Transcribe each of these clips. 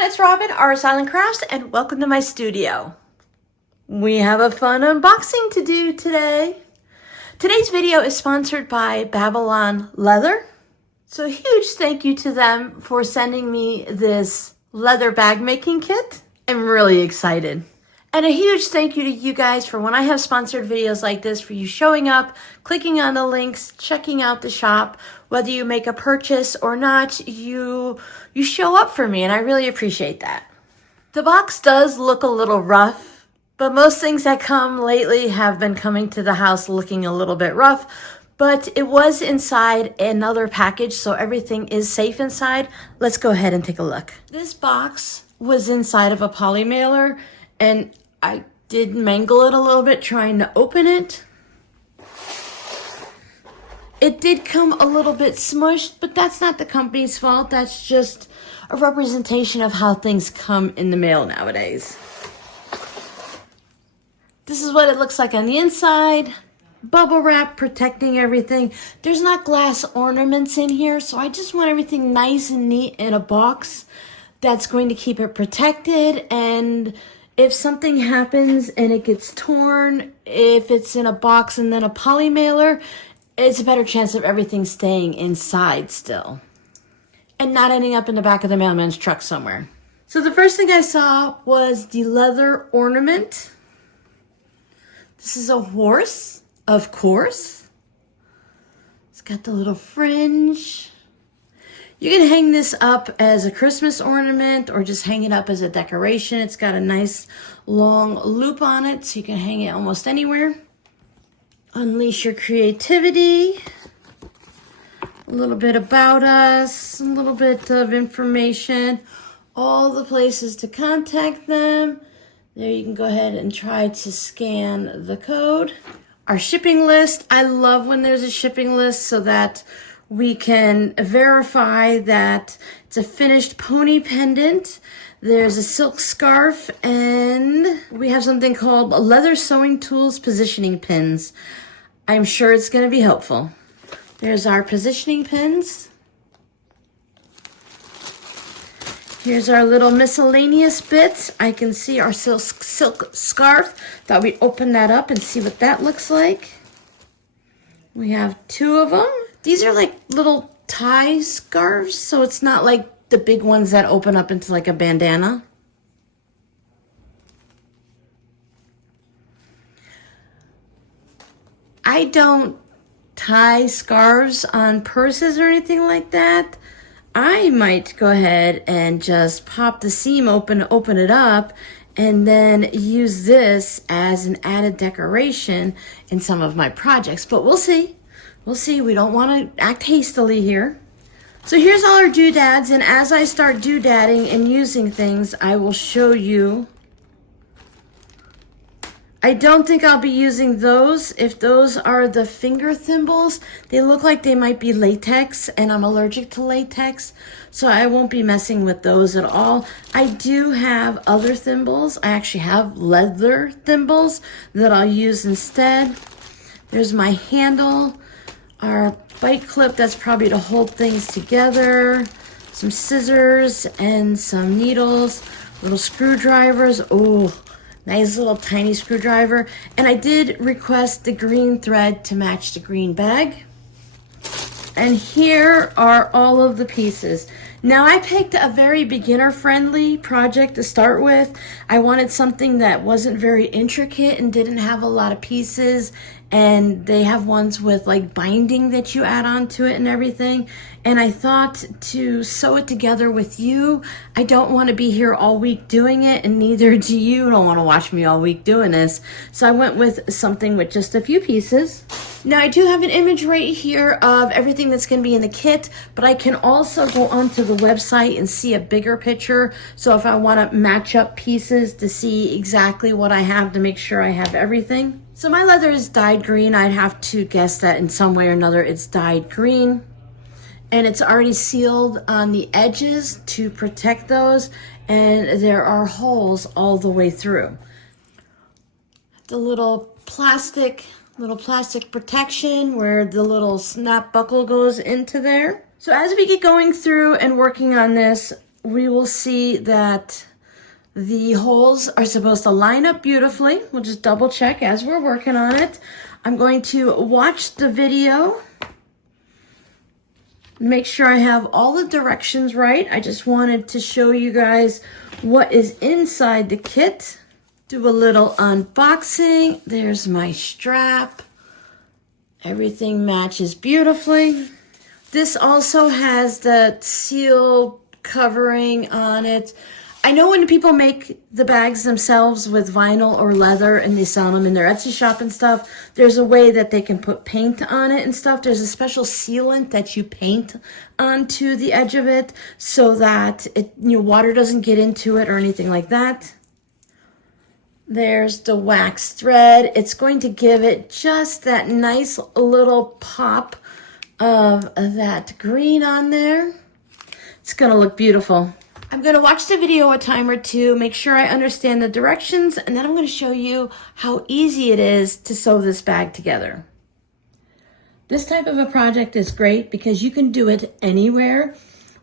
everyone, it's Robin, Art Island Crafts, and welcome to my studio. We have a fun unboxing to do today. Today's video is sponsored by Babylon Leather. So a huge thank you to them for sending me this leather bag making kit. I'm really excited. And a huge thank you to you guys for when I have sponsored videos like this, for you showing up, clicking on the links, checking out the shop. Whether you make a purchase or not, you show up for me, and I really appreciate that. The box does look a little rough, but most things that come lately have been coming to the house looking a little bit rough, but it was inside another package, so everything is safe inside. Let's go ahead and take a look. This box was inside of a poly mailer, and I did mangle it a little bit trying to open it. It did come a little bit smushed, but that's not the company's fault. That's just a representation of how things come in the mail nowadays. This is what it looks like on the inside. Bubble wrap protecting everything. There's not glass ornaments in here, so I just want everything nice and neat in a box that's going to keep it protected. And if something happens and it gets torn, if it's in a box and then a poly mailer, it's a better chance of everything staying inside still and not ending up in the back of the mailman's truck somewhere. So the first thing I saw was the leather ornament. This is a horse, of course. It's got the little fringe. You can hang this up as a Christmas ornament or just hang it up as a decoration. It's got a nice long loop on it, so you can hang it almost anywhere. Unleash your creativity. A little bit about us, a little bit of information, all the places to contact them. There you can go ahead and try to scan the code. Our shipping list. I love when there's a shipping list so that we can verify that it's a finished pony pendant. There's a silk scarf, and we have something called leather sewing tools positioning pins. I'm sure it's going to be helpful. There's our positioning pins. Here's our little miscellaneous bits. I can see our silk scarf. Thought we'd open that up and see what that looks like. We have two of them. These are like little tie scarves, so it's not like the big ones that open up into like a bandana. I don't tie scarves on purses or anything like that. I might go ahead and just pop the seam open it up, and then use this as an added decoration in some of my projects. But we'll see. We'll see. We don't want to act hastily here. So here's all our doodads, and as I start doodadding and using things, I will show you. I don't think I'll be using those. If those are the finger thimbles, they look like they might be latex, and I'm allergic to latex, so I won't be messing with those at all. I do have other thimbles. I actually have leather thimbles that I'll use instead. There's my handle, our bite clip that's probably to hold things together, some scissors and some needles, little screwdrivers. Oh, nice little tiny screwdriver. And I did request the green thread to match the green bag. And here are all of the pieces. Now I picked a very beginner-friendly project to start with. I wanted something that wasn't very intricate and didn't have a lot of pieces, and they have ones with like binding that you add on to it and everything. And I thought to sew it together with you. I don't want to be here all week doing it, and neither do you. Don't want to watch me all week doing this. So I went with something with just a few pieces. Now I do have an image right here of everything that's going to be in the kit, but I can also go onto the website and see a bigger picture. So if I want to match up pieces to see exactly what I have to make sure I have everything. So my leather is dyed green. I'd have to guess that in some way or another it's dyed green. And it's already sealed on the edges to protect those. And there are holes all the way through. The little plastic protection where the little snap buckle goes into there. So as we get going through and working on this, we will see that the holes are supposed to line up beautifully. We'll just double check as we're working on it. I'm going to watch the video, make sure I have all the directions right. I just wanted to show you guys what is inside the kit. Do a little unboxing. There's my strap. Everything matches beautifully. This also has the seal covering on it. I know when people make the bags themselves with vinyl or leather and they sell them in their Etsy shop and stuff, there's a way that they can put paint on it and stuff. There's a special sealant that you paint onto the edge of it so that water doesn't get into it or anything like that. There's the wax thread. It's going to give it just that nice little pop of that green on there. It's going to look beautiful. I'm going to watch the video a time or two, make sure I understand the directions, and then I'm going to show you how easy it is to sew this bag together. This type of a project is great because you can do it anywhere.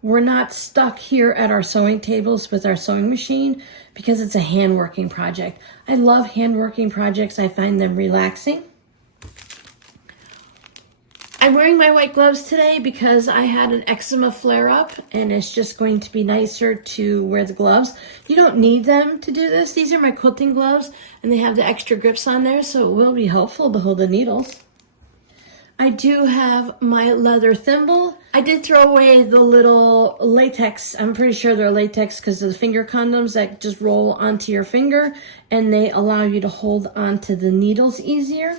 We're not stuck here at our sewing tables with our sewing machine because it's a hand working project. I love hand working projects. I find them relaxing. I'm wearing my white gloves today because I had an eczema flare-up and it's just going to be nicer to wear the gloves. You don't need them to do this. These are my quilting gloves and they have the extra grips on there, so it will be helpful to hold the needles. I do have my leather thimble. I did throw away the little latex. I'm pretty sure they're latex because of the finger condoms that just roll onto your finger and they allow you to hold onto the needles easier.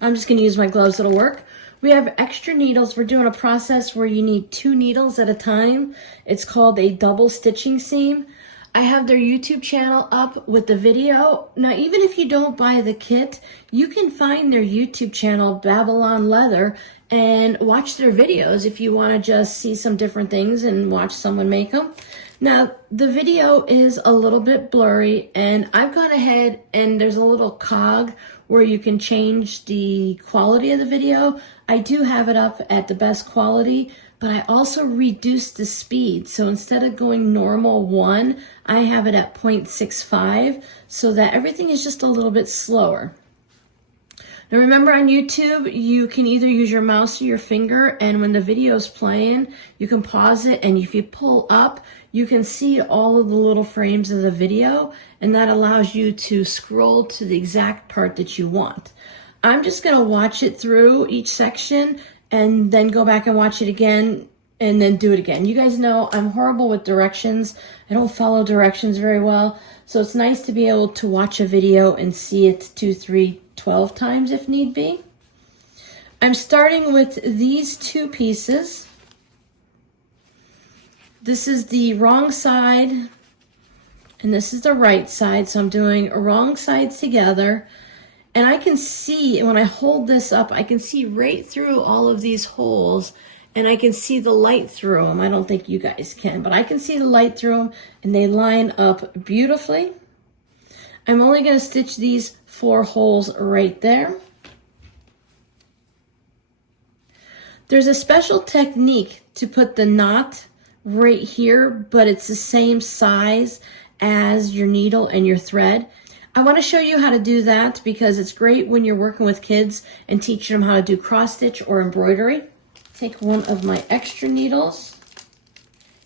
I'm just going to use my gloves, it'll work. We have extra needles. We're doing a process where you need 2 needles at a time. It's called a double stitching seam. I have their YouTube channel up with the video. Now, even if you don't buy the kit, you can find their YouTube channel, Babylon Leather, and watch their videos if you want to just see some different things and watch someone make them. Now, the video is a little bit blurry, and I've gone ahead and there's a little cog where you can change the quality of the video. I do have it up at the best quality, but I also reduced the speed. So instead of going normal 1, I have it at 0.65 so that everything is just a little bit slower. Now remember, on YouTube, you can either use your mouse or your finger, and when the video is playing, you can pause it, and if you pull up, you can see all of the little frames of the video, and that allows you to scroll to the exact part that you want. I'm just going to watch it through each section and then go back and watch it again and then do it again. You guys know I'm horrible with directions. I don't follow directions very well, so it's nice to be able to watch a video and see it 2, 3, 12 times if need be. I'm starting with these 2 pieces. This is the wrong side and this is the right side, so I'm doing wrong sides together. And I can see, when I hold this up, I can see right through all of these holes, and I can see the light through them. I don't think you guys can, but I can see the light through them, and they line up beautifully. I'm only going to stitch these 4 holes right there. There's a special technique to put the knot right here, but it's the same size as your needle and your thread. I want to show you how to do that because it's great when you're working with kids and teaching them how to do cross stitch or embroidery. Take one of my extra needles.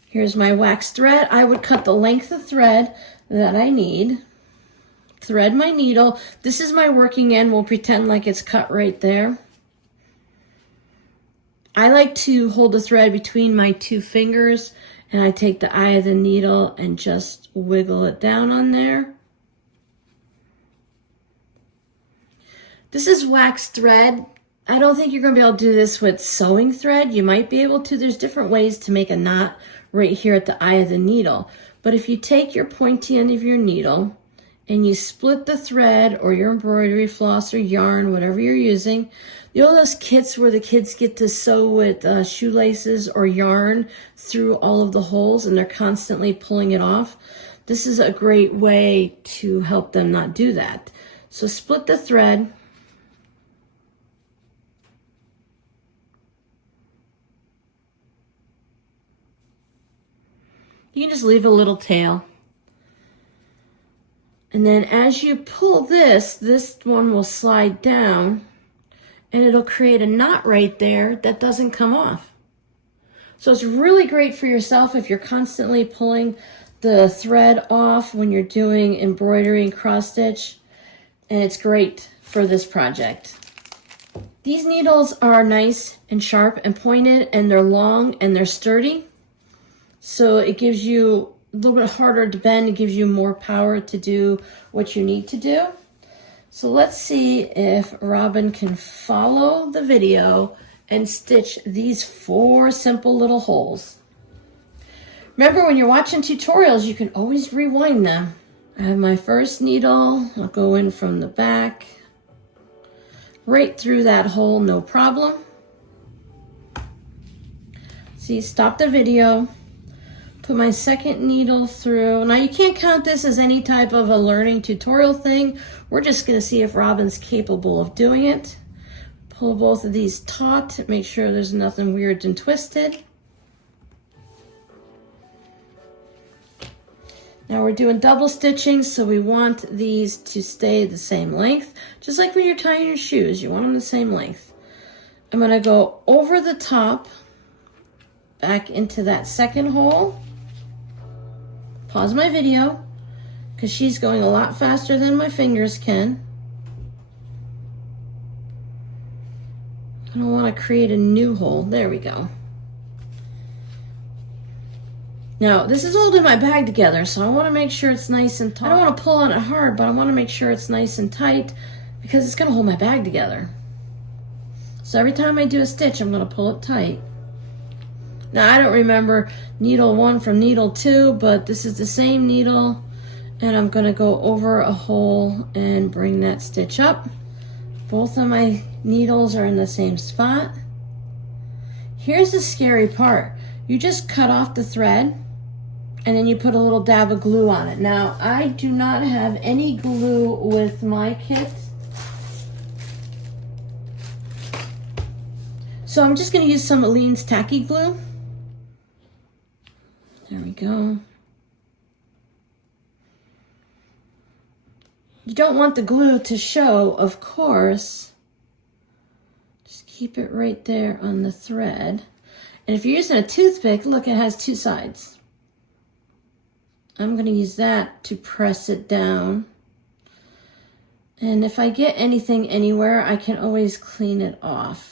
Here's my wax thread. I would cut the length of thread that I need. Thread my needle. This is my working end. We'll pretend like it's cut right there. I like to hold the thread between my 2 fingers, and I take the eye of the needle and just wiggle it down on there. This is wax thread. I don't think you're going to be able to do this with sewing thread. You might be able to. There's different ways to make a knot right here at the eye of the needle. But if you take your pointy end of your needle and you split the thread or your embroidery floss or yarn, whatever you're using, you know those kits where the kids get to sew with shoelaces or yarn through all of the holes and they're constantly pulling it off? This is a great way to help them not do that. So split the thread. You can just leave a little tail. And then as you pull this one will slide down and it'll create a knot right there that doesn't come off. So it's really great for yourself if you're constantly pulling the thread off when you're doing embroidery and cross stitch. And it's great for this project. These needles are nice and sharp and pointed, and they're long and they're sturdy. So it gives you a little bit harder to bend. It gives you more power to do what you need to do. So let's see if Robin can follow the video and stitch these 4 simple little holes. Remember, when you're watching tutorials, you can always rewind them. I have my first needle. I'll go in from the back, right through that hole, no problem. See, stop the video. Put my second needle through. Now you can't count this as any type of a learning tutorial thing. We're just gonna see if Robin's capable of doing it. Pull both of these taut, make sure there's nothing weird and twisted. Now we're doing double stitching, so we want these to stay the same length. Just like when you're tying your shoes, you want them the same length. I'm gonna go over the top, back into that second hole. Pause my video, because she's going a lot faster than my fingers can. I don't want to create a new hole. There we go. Now, this is holding my bag together, so I want to make sure it's nice and tight. I don't want to pull on it hard, but I want to make sure it's nice and tight because it's going to hold my bag together. So every time I do a stitch, I'm going to pull it tight. Now, I don't remember needle 1 from needle 2, but this is the same needle, and I'm going to go over a hole and bring that stitch up. Both of my needles are in the same spot. Here's the scary part. You just cut off the thread, and then you put a little dab of glue on it. Now, I do not have any glue with my kit, so I'm just going to use some Aleene's Tacky Glue. There we go. You don't want the glue to show, of course. Just keep it right there on the thread. And if you're using a toothpick, look, it has 2 sides. I'm going to use that to press it down. And if I get anything anywhere, I can always clean it off.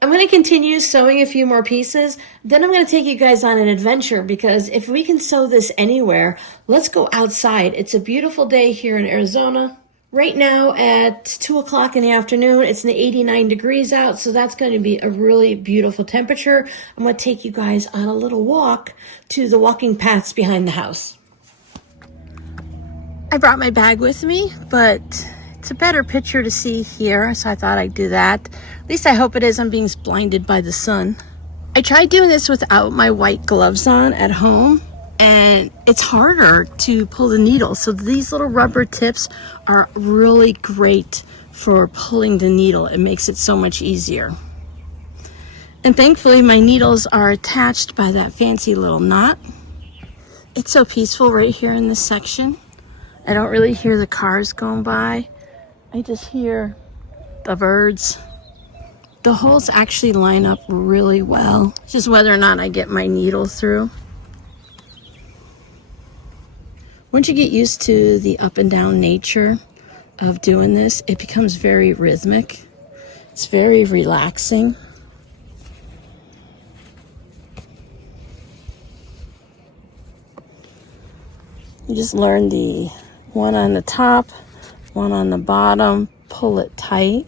I'm going to continue sewing a few more pieces. Then I'm going to take you guys on an adventure, because if we can sew this anywhere, let's go outside. It's a beautiful day here in Arizona. Right now at 2 o'clock in the afternoon, it's 89 degrees out, so that's going to be a really beautiful temperature. I'm going to take you guys on a little walk to the walking paths behind the house. I brought my bag with me, but it's a better picture to see here, so I thought I'd do that. At least I hope it is. I'm being blinded by the sun. I tried doing this without my white gloves on at home, and it's harder to pull the needle. So these little rubber tips are really great for pulling the needle. It makes it so much easier. And thankfully my needles are attached by that fancy little knot. It's so peaceful right here in this section. I don't really hear the cars going by. I just hear the birds. The holes actually line up really well. It's just whether or not I get my needle through. Once you get used to the up and down nature of doing this, it becomes very rhythmic. It's very relaxing. You just learn the one on the top, one on the bottom, pull it tight.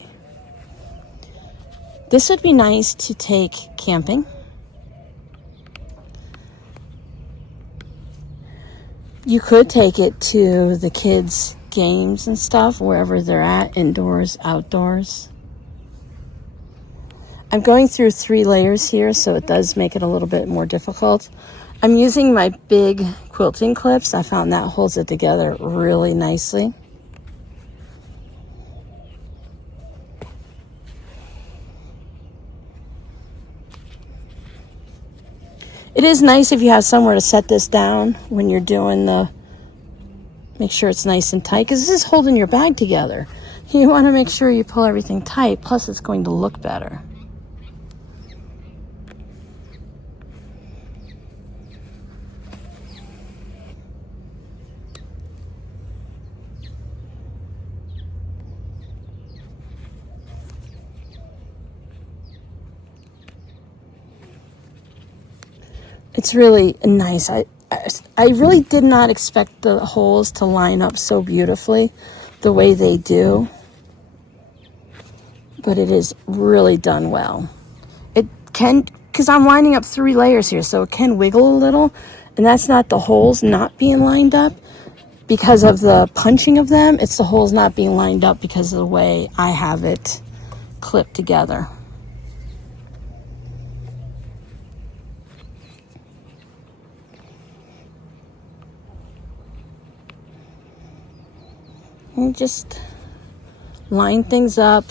This would be nice to take camping. You could take it to the kids' games and stuff, wherever they're at, indoors, outdoors. I'm going through 3 layers here, so it does make it a little bit more difficult. I'm using my big quilting clips. I found that holds it together really nicely. It is nice if you have somewhere to set this down when you're doing make sure it's nice and tight, because this is holding your bag together. You want to make sure you pull everything tight, plus it's going to look better. It's really nice. I really did not expect the holes to line up so beautifully the way they do, but it is really done well. It can, because I'm lining up 3 layers here, so it can wiggle a little, and that's not the holes not being lined up because of the punching of them. It's the holes not being lined up because of the way I have it clipped together. And just line things up,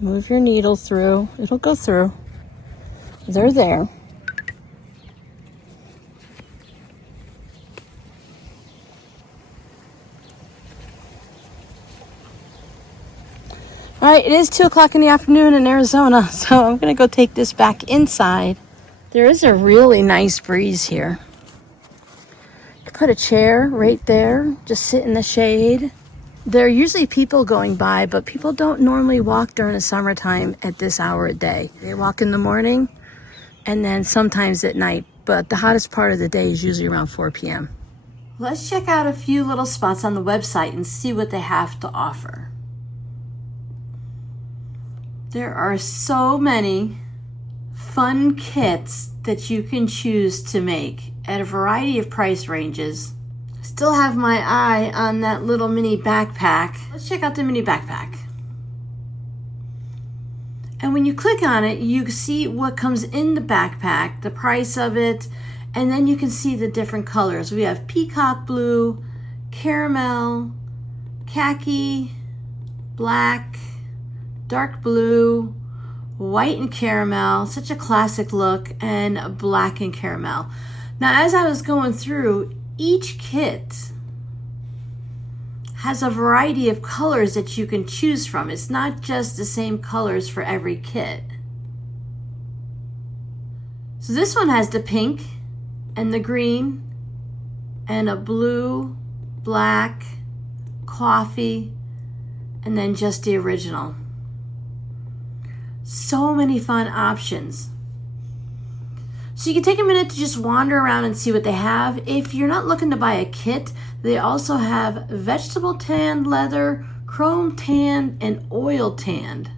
move your needle through, it'll go through. They're there. All right, it is 2 o'clock in the afternoon in Arizona, so I'm gonna go take this back inside. There is a really nice breeze here. You could put a chair right there, just sit in the shade. There are usually people going by, but people don't normally walk during the summertime at this hour of day. They walk in the morning and then sometimes at night, but the hottest part of the day is usually around 4 p.m. Let's check out a few little spots on the website and see what they have to offer. There are so many fun kits that you can choose to make at a variety of price ranges. Still have my eye on that little mini backpack. Let's check out the mini backpack. And when you click on it, you see what comes in the backpack, the price of it, and then you can see the different colors. We have peacock blue, caramel, khaki, black, dark blue, white and caramel, such a classic look, and black and caramel. Now, as I was going through, each kit has a variety of colors that you can choose from. It's not just the same colors for every kit. So this one has the pink and the green and a blue, black, coffee, and then just the original. So many fun options. So you can take a minute to just wander around and see what they have. If you're not looking to buy a kit, they also have vegetable tanned leather, chrome tanned, and oil tanned.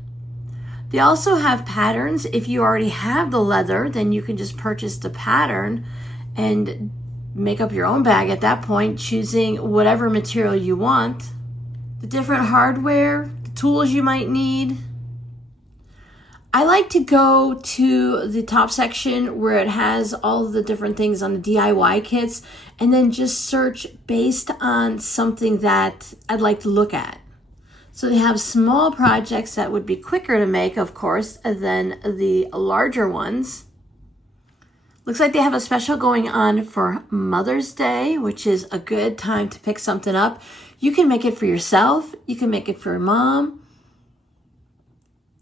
They also have patterns. If you already have the leather, then you can just purchase the pattern and make up your own bag at that point, choosing whatever material you want. The different hardware, the tools you might need. I like to go to the top section where it has all of the different things on the DIY kits and then just search based on something that I'd like to look at. So they have small projects that would be quicker to make, of course, than the larger ones. Looks like they have a special going on for Mother's Day, which is a good time to pick something up. You can make it for yourself. You can make it for your mom.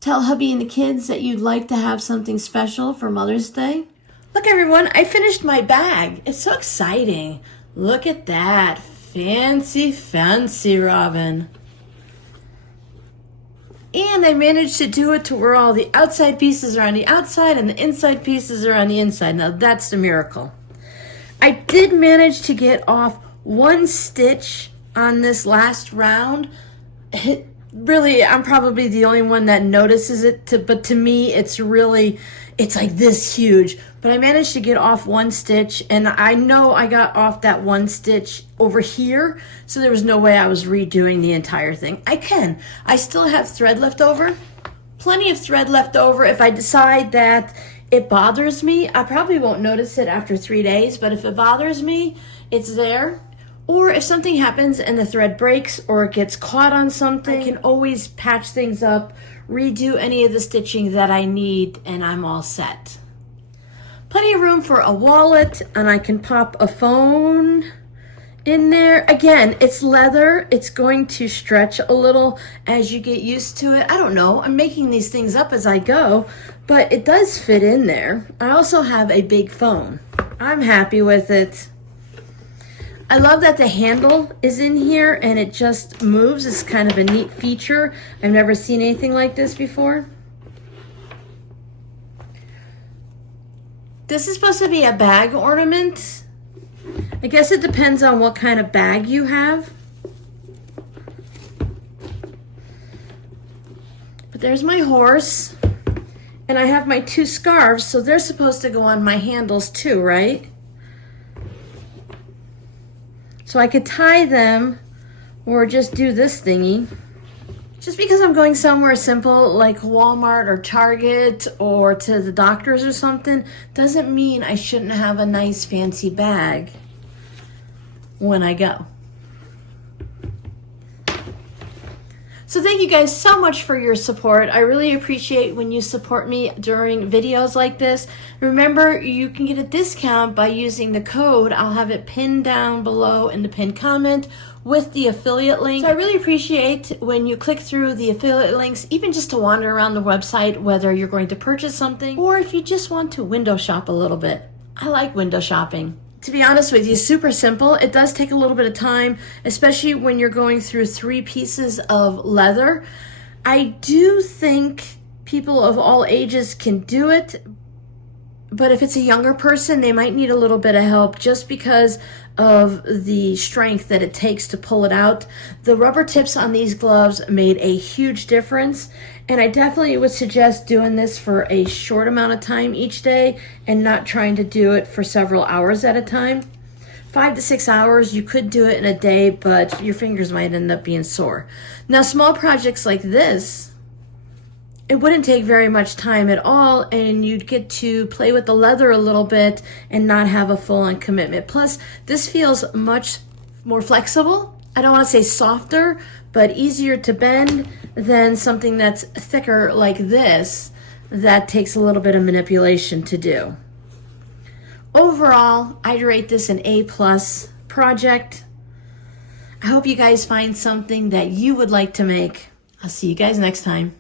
Tell hubby and the kids that you'd like to have something special for Mother's Day. Look, everyone, I finished my bag. It's so exciting. Look at that. Fancy, fancy Robin. And I managed to do it to where all the outside pieces are on the outside and the inside pieces are on the inside. Now, that's the miracle. I did manage to get off one stitch on this last round. Really, I'm probably the only one that notices it, but to me, it's like this huge. But I managed to get off one stitch, and I know I got off that one stitch over here, so there was no way I was redoing the entire thing. I still have thread left over, plenty of thread left over. If I decide that it bothers me, I probably won't notice it after 3 days, but if it bothers me, it's there. Or if something happens and the thread breaks or it gets caught on something, I can always patch things up, redo any of the stitching that I need, and I'm all set. Plenty of room for a wallet, and I can pop a phone in there. Again, it's leather. It's going to stretch a little as you get used to it. I don't know. I'm making these things up as I go, but it does fit in there. I also have a big phone. I'm happy with it. I love that the handle is in here and it just moves. It's kind of a neat feature. I've never seen anything like this before. This is supposed to be a bag ornament. I guess it depends on what kind of bag you have. But there's my horse. And I have my 2 scarves, so they're supposed to go on my handles too, right? So I could tie them or just do this thingy. Just because I'm going somewhere simple like Walmart or Target or to the doctor's or something doesn't mean I shouldn't have a nice fancy bag when I go. So thank you guys so much for your support. I really appreciate when you support me during videos like this. Remember, you can get a discount by using the code. I'll have it pinned down below in the pinned comment with the affiliate link. So I really appreciate when you click through the affiliate links, even just to wander around the website, whether you're going to purchase something or if you just want to window shop a little bit. I like window shopping. To be honest with you, super simple. It does take a little bit of time, especially when you're going through 3 pieces of leather. I do think people of all ages can do it, but if it's a younger person, they might need a little bit of help just because of the strength that it takes to pull it out. The rubber tips on these gloves made a huge difference, and I definitely would suggest doing this for a short amount of time each day and not trying to do it for several hours at a time. 5 to 6 hours, you could do it in a day, but your fingers might end up being sore. Now, small projects like this, it wouldn't take very much time at all, and you'd get to play with the leather a little bit and not have a full-on commitment. Plus, this feels much more flexible. I don't want to say softer, but easier to bend than something that's thicker like this that takes a little bit of manipulation to do. Overall, I'd rate this an A+ project. I hope you guys find something that you would like to make. I'll see you guys next time.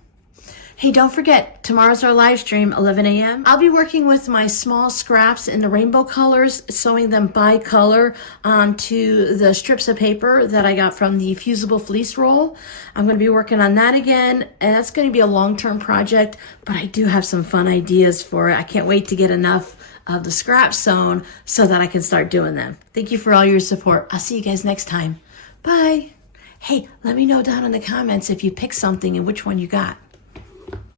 Hey, don't forget, tomorrow's our live stream, 11 a.m. I'll be working with my small scraps in the rainbow colors, sewing them by color onto the strips of paper that I got from the fusible fleece roll. I'm going to be working on that again, and that's going to be a long-term project, but I do have some fun ideas for it. I can't wait to get enough of the scraps sewn so that I can start doing them. Thank you for all your support. I'll see you guys next time. Bye. Hey, let me know down in the comments if you picked something and which one you got.